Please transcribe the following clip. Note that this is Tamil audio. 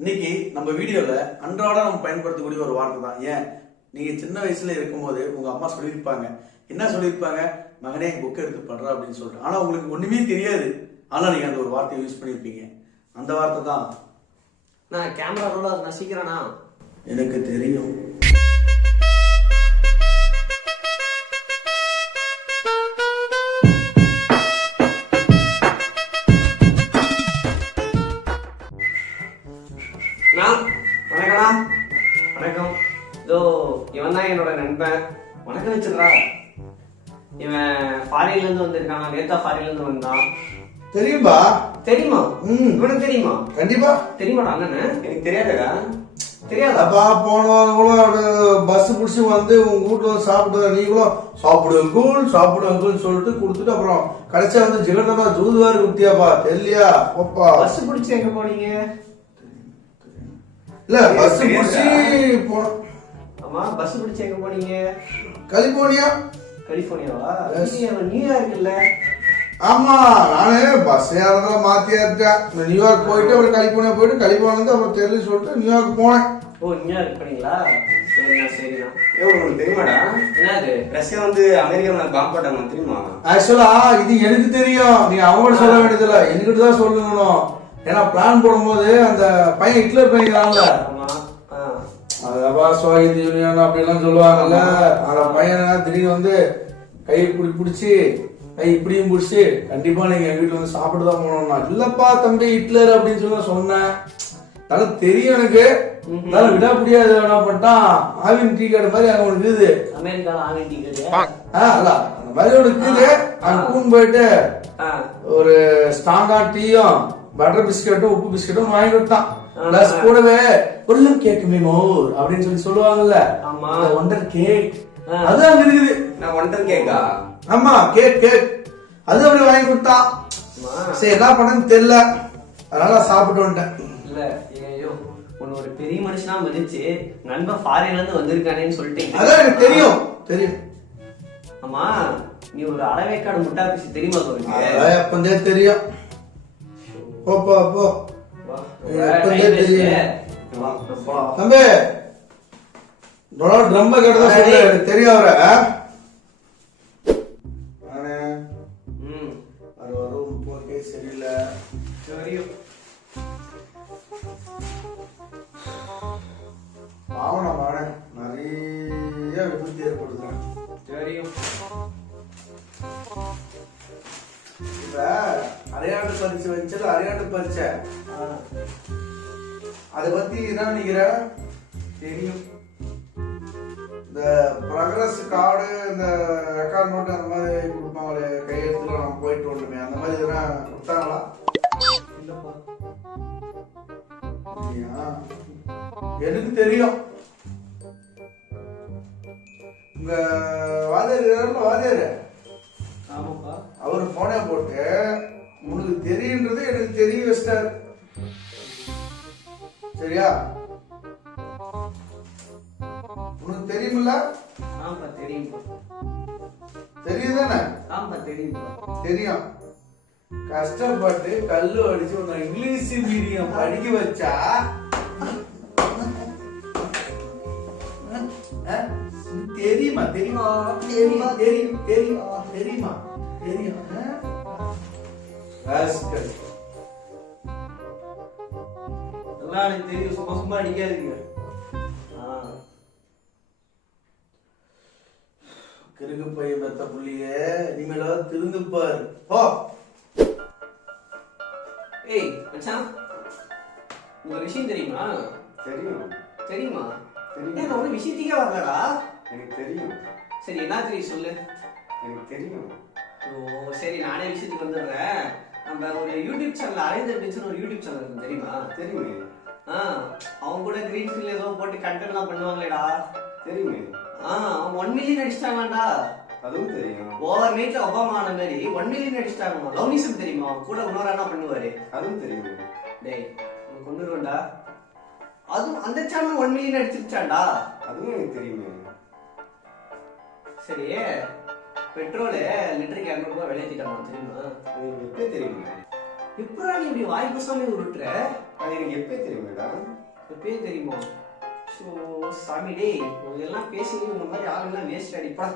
இன்னைக்கு நம்ம வீடியோல அன்றாட நம்ம பயன்படுத்தக்கூடிய ஒரு வார்த்தை தான். ஏன் நீங்க சின்ன வயசுல இருக்கும்போது உங்க அம்மா சொல்லியிருப்பாங்க, என்ன சொல்லியிருப்பாங்க, மகனே புக் எடுத்து பண்றா அப்படின்னு சொல்லிட்டு. ஆனா உங்களுக்கு ஒண்ணுமே தெரியாது, ஆனா நீங்க அந்த ஒரு வார்த்தையை யூஸ் பண்ணிருப்பீங்க. அந்த வார்த்தை தான் நான் கேமரா ரோல நான் சீக்கிரம்னா எனக்கு தெரியும். வணக்கம்ண்ணா. வணக்கம். இதோ இவன் தான் என்னோட நண்பன். வணக்கம் வச்சிருக்கா. இவன் ஃபாரின்ல இருந்து வந்திருக்கான். நேத்தா ஃபாரின்ல இருந்து வந்தான். தெரியும்பா? தெரியுமா? இவனுக்கு தெரியுமா? கண்டிப்பா தெரியுமாடா அண்ணன்? எனக்கு தெரியாதடா. தெரியாதாப்பா? போன வாரம் கூட பஸ் புடிச்சு வந்து உங்க வீட்டுல வந்து சாப்பிட்டு நீங்களும் சாப்பிடுங்கன்னு சொல்லிட்டு கொடுத்துட்டு அப்புறம் கடைசியா வந்து ஜிகர்தண்டா ஜூதுவாரு குட்டியாப்பா. தெரியலையா? ஓப்பா பஸ் புடிச்சு எங்க போனீங்க? இல்ல பஸ் புடிச்சு போனோம். ஆமா, பஸ் புடிச்சு எங்க போனீங்க? கலிபோர்னியாவா? நியூயார்க் இல்ல? ஆமா, நானு பஸ் ஏறதுல மாத்தியா இருக்கேன். நியூயார்க் போயிட்டு அப்புறம் கலிபோர்னியா போயிட்டு கலிபோர்னியா அப்புறம் தெரியல சொல்லிட்டு நியூயார்க் போனேன். ஓ, நியூயார்க் போனீங்களா? சரிண்ணா. உங்களுக்கு தெரியுமாடா? என்னது? ரஷ்யா வந்து அமெரிக்கா பாம்பு போட்டாங்க தெரியுமா? ஆக்சுவலா இது எனக்கு தெரியும், நீங்க அவங்கள்ட்ட சொல்ல வேண்டியதில்ல, என்கிட்ட தான் சொல்லணும். ஏன்னா பிளான் போடும்போது அந்த பையன் ஹிட்லர் பையன்ல சோவியத் யூனியன் அப்படிலாம் சொல்லுவாங்கல்ல, அந்த பையனை திடீர்னு வந்து கை பிடிச்சி கை இப்படியும் பிடிச்சி கண்டிப்பா நீங்க எங்க வீட்டுல வந்து சாப்பிட்டு தான் போனோம்னா, இல்லப்பா தம்பி ஹிட்லர் அப்படின்னு சொல்லி சொன்னேன். அதனால தெரியும் எனக்கு, அதனால விட முடியாது. என்ன பண்ணிட்டான், ஆவின் டீ கார்டு மாதிரி அங்க ஒண்ணு இருக்குது, அமெரிக்கால ஆவின் டீ கார்டு. அந்த மாதிரி ஒண்ணு இருக்குது. அங்க கூன் போயிட்டு ஒரு ஸ்ட்ராங்கா டீயும் பட்டர் பிஸ்கட்டும் உப்பு பிஸ்கட்டும் வாங்கி கொடுத்தான். பிளஸ் கூடவே கொல்லும் கேக்குமே மோர் அப்படின்னு சொல்லி சொல்லுவாங்கல்ல, ஒண்டர் கேக், அது அங்க இருக்குது. நான் ஒண்டர் கேக்கா? ஆமா, கேக் அது அப்படி வாங்கி கொடுத்தான். சரி என்ன பண்ணன்னு தெரியல, அதனால சாப்பிட்டு வந்துட்டேன். இல்ல ஐயோ, உன்ன ஒரு பெரிய மனுஷனா மதிச்சு நண்பன் ஃபாரின்ல இருந்து வந்திருக்கானேன்னு சொல்லிட்டீங்க. அதான் எனக்கு தெரியும். ஆமா, நீ ஒரு அறவேக்காடு முட்டா பேசி தெரியுமா சொல்லுங்க? எப்பந்தே தெரியும். போ எப்பந்தே தெரியும் தம்பி. ரொம்ப கேட்டதா சொல்லு, எனக்கு தெரியும் அவரை. சரியில்லை தெரியும். ஆவணமான நிறைய விபத்து ஏற்படுத்துறேன் தெரியும். இப்ப அரையாண்டு பரிசு வச்சது, அரையாண்டு பரிசை அதை பத்தி என்ன நினைக்கிற? தெரியும். இந்த ப்ரக்ரஸ் கார்டு, இந்த ரெக்கார்ட் நோட்டு அந்த மாதிரி கொடுப்பாங்களே, கையெழுத்துல நம்ம போயிட்டு வரணுமே, அந்த மாதிரி இதெல்லாம் கொடுத்தாங்களா? இல்லப்பா. எனக்கு தெரியும். உங்க வாதியாரு ஆமாப்பா. அவரு போனே போட்டு உனக்கு தெரியுன்றது எனக்கு தெரிய வச்சிட்டாரு. சரியா? உனக்கு தெரியுமில்ல? ஆமா தெரியும். தெரியுதானே? ஆமா தெரியும். தெரியும். கஷ்டப்பட்டு கல்லு அடிச்சு உன்னை இங்கிலீஷ் மீடியம் படிக்க வச்சா தெரியுமா? தெரியுமா? எல்லாம் எனக்கு தெரியும். சும்மா அடிக்காதீங்க. கிறுக்கு பையன் பெத்த புள்ளியே, இனிமேலாவது திருந்துப்பாரு. போ. ஏய் மச்சான், உங்க விஷயம் தெரியுமா? தெரியும். தெரியுமா? தெரியும். நான் ஒரு விஷயத்துக்கே வரலடா. எனக்கு தெரியும். சரி, என்ன தெரியும் சொல்லு. எனக்கு தெரியும். ஓ சரி, நானே விஷயத்துக்கு வந்துடுறேன். நம்ம ஒரு யூடியூப் சேனல் அரேஞ்சர் பிட்ஸ்னு ஒரு யூடியூப் சேனல் இருக்கு தெரியுமா? தெரியுமே. அவங்க கூட கிரீன் ஸ்கிரீன் ஏதோ போட்டு கண்டென்ட் எல்லாம் பண்ணுவாங்களேடா. தெரியுமே. அவங்க 1 மில்லியன் அடிச்சிட்டாங்கடா. அதுவும் தெரியும். ஓவர் நைட்ல ஒபாமா ஆன மாதிரி 1 மில்லியன் அடிச்சிட்டாங்க. லவ்னிசம் தெரியுமா? கூட இன்னொரு என்ன பண்ணுவாரு? அதுவும் தெரியுமே. டேய் உனக்கு கொண்டுருவேன்டா. அதுவும் அந்த சேனல் 1 மில்லியன் அடிச்சிருச்சாண்டா. அதுவும் எனக்கு தெரியுமே. சரி, பெட்ரோல் லிட்டருக்கு 200 ரூபாய் விலை ஏத்திட்டாங்க தெரியுமா? அது எப்பே தெரியுமே. எப்படா நீ இப்படி வாய் பேசாம உருட்டுற? அது எனக்கு எப்போ தெரியுமேடா? எப்பயே தெரியுமா? ஸோ சாமி டேய், இதெல்லாம் பேசி இந்த மாதிரி ஆளுங்கெல்லாம் வேஸ்ட் அடிப்பா.